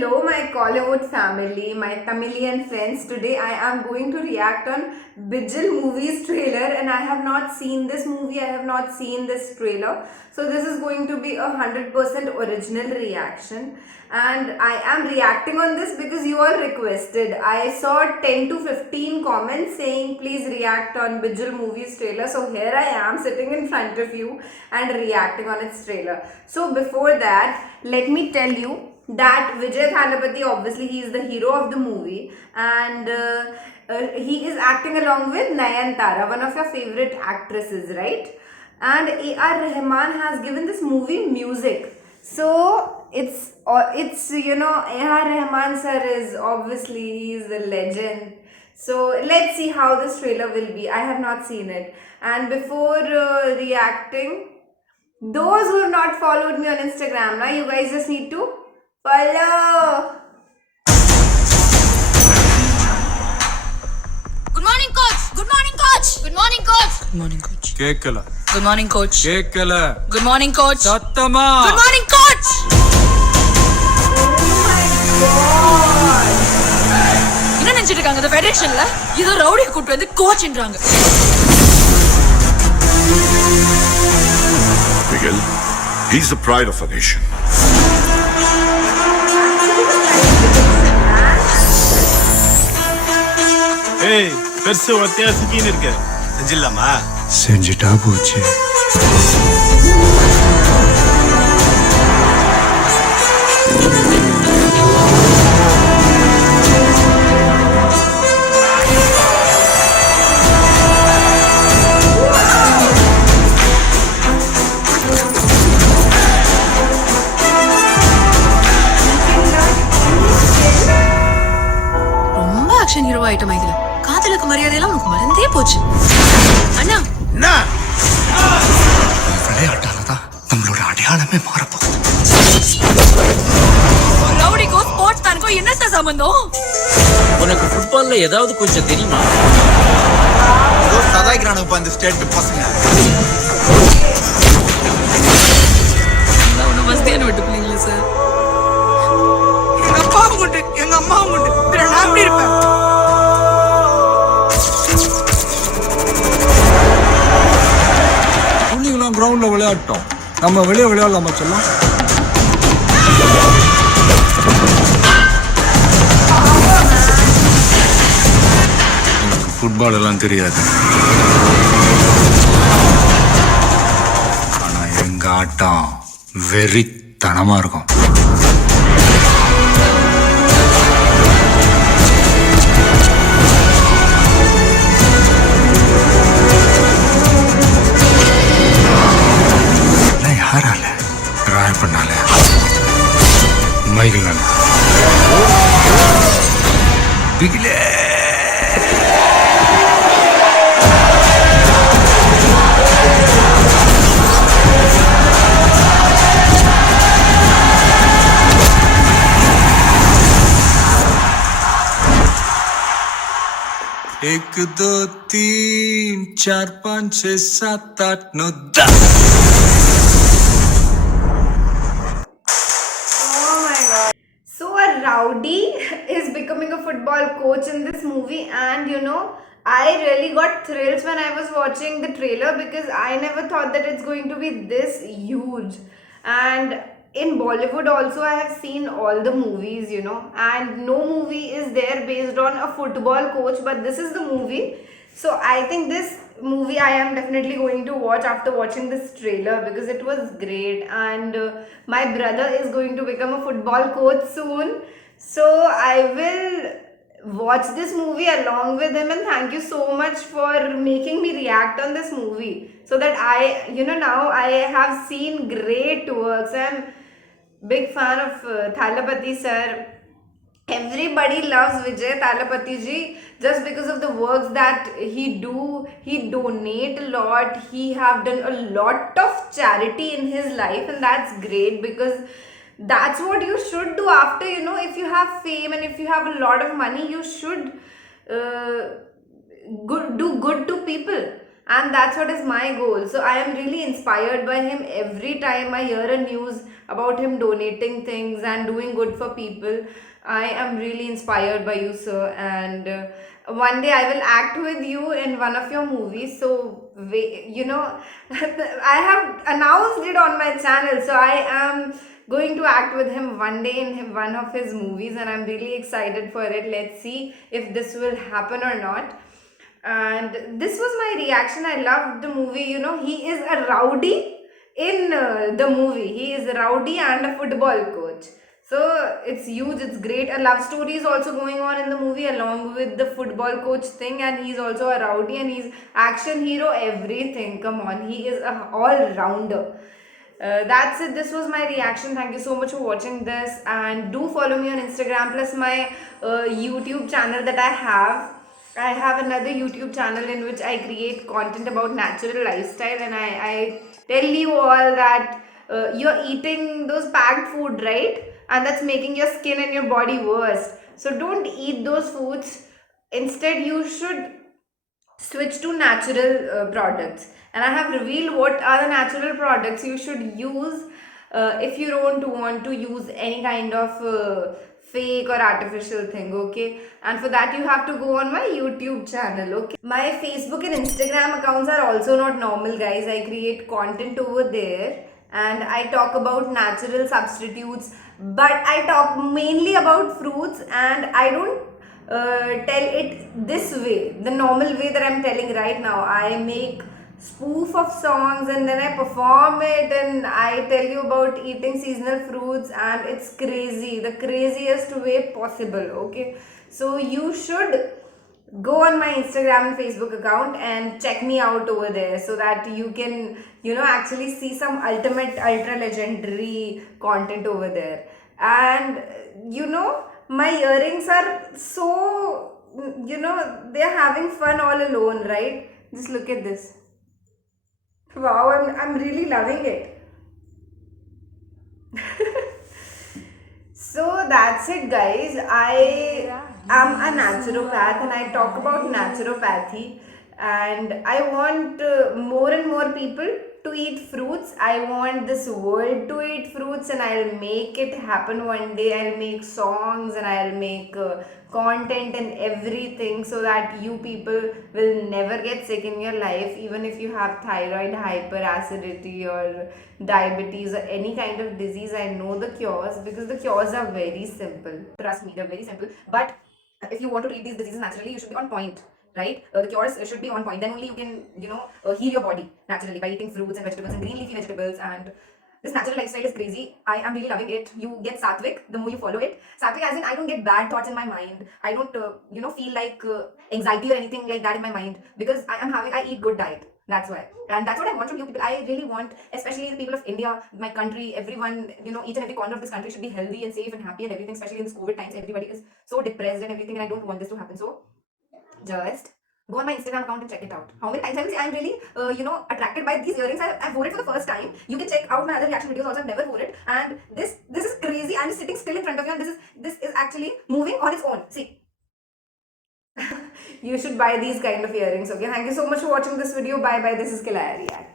Hello, my Collywood family, my Tamilian friends. Today I am going to react on Bijil movie's trailer, and I have not seen this movie. I have not seen this trailer, so this is going to be 100% original reaction. And I am reacting on this because you all requested. I saw 10 to 15 comments saying please react on Bijil movie's trailer. So here I am sitting in front of you and reacting on its trailer. So before that, let me tell you that Vijay Thalapathy, obviously he is the hero of the movie, and he is acting along with Nayanthara, one of your favorite actresses, right? And A.R. Rahman has given this movie music. So it's A.R. Rahman sir is obviously, he is a legend. So let's see how this trailer will be. I have not seen it. And before reacting, those who have not followed me on Instagram, now you guys just need to follow. Good morning, coach. Good morning, coach. Good morning, coach. Good morning, coach. கேக்கல Good morning, coach. கேக்கல Good morning, coach. சத்தமா Good morning, coach. என்ன நினைச்சிட்டு இருக்காங்க இந்த ஃபெடரேஷன்ல? ஏதோ ரவுடியை கூட்டி வந்து கோச்ன்றாங்க. Miguel, he's the pride of a nation. ஏய் பெருசு ஒத்தையா சிக்கின்னு இருக்க செஞ்சிடலாமா செஞ்சுட்டா போச்சு ரொம்ப ஆக்ஷன் ஹீரோ ஆயிட்டமா இதுல. காதலுக்கு மரியாதையெல்லாம் உனக்கு மறந்தே போச்சு. அண்ணா, என்ன விளையாட்டால தான் நம்மளோட அடையாளமே மாறப்போகுது. ரவுடிக்கோ ஸ்போர்ட்ஸ் மேனுக்கோ என்ன சார் சம்பந்தம்? உனக்கு ஃபுட்பால்ல ஏதாவது கொஞ்சம் தெரியுமா? சதாய்க்கிறானுப்பா இந்த ஸ்டேட் பசங்க ஒன்னும் வசதியான விட்டு பிள்ளைங்களா சார்? எங்க அப்பாவும் உண்டு, எங்க அம்மாவும் உண்டு. பிற நான் எப்படி இருப்பேன்? புள்ளிங்களாம் கிரவுண்ட்ல விளையாட்டோம், நம்ம வெளியே விளையாடலாமா சொல்லலாம்? எனக்கு ஃபுட்பால் எல்லாம் தெரியாது, ஆனா எங்க ஆட்டம் வெறித்தனமா இருக்கும். யாரால ராய் பண்ணால மைகளால பிகிலே एक दो तीन चार पाँच छः सात आठ नौ 10. So a rowdy is becoming a football coach in this movie, and I really got thrills when I was watching the trailer because I never thought that it's going to be this huge. And in Bollywood also I have seen all the movies, and no movie is there based on a football coach, but this is the movie. So I think this movie I am definitely going to watch after watching this trailer because it was great, and my brother is going to become a football coach soon, so I will watch this movie along with him. And thank you so much for making me react on this movie so that now I have seen great works. I'm big fan of Thalapathy sir. Everybody loves Vijay Thalapathy ji just because of the works that he do. He donate a lot. He have done a lot of charity in his life, and that's great because that's what you should do after, if you have fame and if you have a lot of money, you should do good to people. and that's what is my goal. So I am really inspired by him. Every time I hear a news about him donating things and doing good for people, I am really inspired by you, sir. And one day I will act with you in one of your movies. So I have announced it on my channel, so I am going to act with him one day in one of his movies, and I'm really excited for it. Let's see if this will happen or not. And this was my reaction. I loved the movie. He is a rowdy in the movie. He is a rowdy and a football coach. So it's huge, it's great. A love story is also going on in the movie along with the football coach thing, and he's also a rowdy and he's action hero, everything. Come on, he is a all-rounder. That's it. This was my reaction. Thank you so much for watching this, and do follow me on Instagram plus my YouTube channel that I have. I have another YouTube channel in which I create content about natural lifestyle, and I tell you all that you're eating those packed food, right? And that's making your skin and your body worse. So don't eat those foods. Instead, you should switch to natural products. And I have revealed what are the natural products you should use if you don't want to use any kind of fake or artificial thing, okay? And for that you have to go on my YouTube channel, okay? My Facebook and Instagram accounts are also not normal, guys. I create content over there and I talk about natural substitutes, but I talk mainly about fruits, and I don't tell it this way, the normal way that I'm telling right now. I make spoof of songs and then I perform it, and I tell you about eating seasonal fruits, and it's crazy, the craziest way possible, okay? So you should go on my Instagram and Facebook account and check me out over there so that you can actually see some ultimate ultra legendary content over there. And my earrings are so they're having fun all alone, right? Just look at this. Wow, I'm really loving it. So that's it, guys. I am a naturopath and I talk about naturopathy, and I want more and more people to eat fruits. I want this world to eat fruits, and I'll make it happen one day. I'll make songs and I'll make content and everything so that you people will never get sick in your life, even if you have thyroid, hyperacidity or diabetes or any kind of disease. I know the cures because the cures are very simple. Trust me, they're very simple. But if you want to treat these diseases naturally, you should be on point, right? The cures should be on point. Then only you can heal your body naturally by eating fruits and vegetables and green leafy vegetables. And this natural lifestyle is crazy. I am really loving it. You get sattvic the more you follow it. Sattvic as in I don't get bad thoughts in my mind. I don't feel like anxiety or anything like that in my mind, because I eat good diet. That's why. And that's what I want from you people. I really want, especially the people of India, my country, everyone, each and every corner of this country should be healthy and safe and happy and everything, especially in this COVID times. Everybody is so depressed and everything, and I don't want this to happen. So just go on my Instagram account and check it out. How many times I will say I'm really, attracted by these earrings. I've worn it for the first time. You can check out my other reaction videos also. I've never worn it, and this is crazy. I'm just sitting still in front of you, and this is actually moving on its own. See. You should buy these kind of earrings, okay? Thank you so much for watching this video. Bye bye. This is Kilaya React.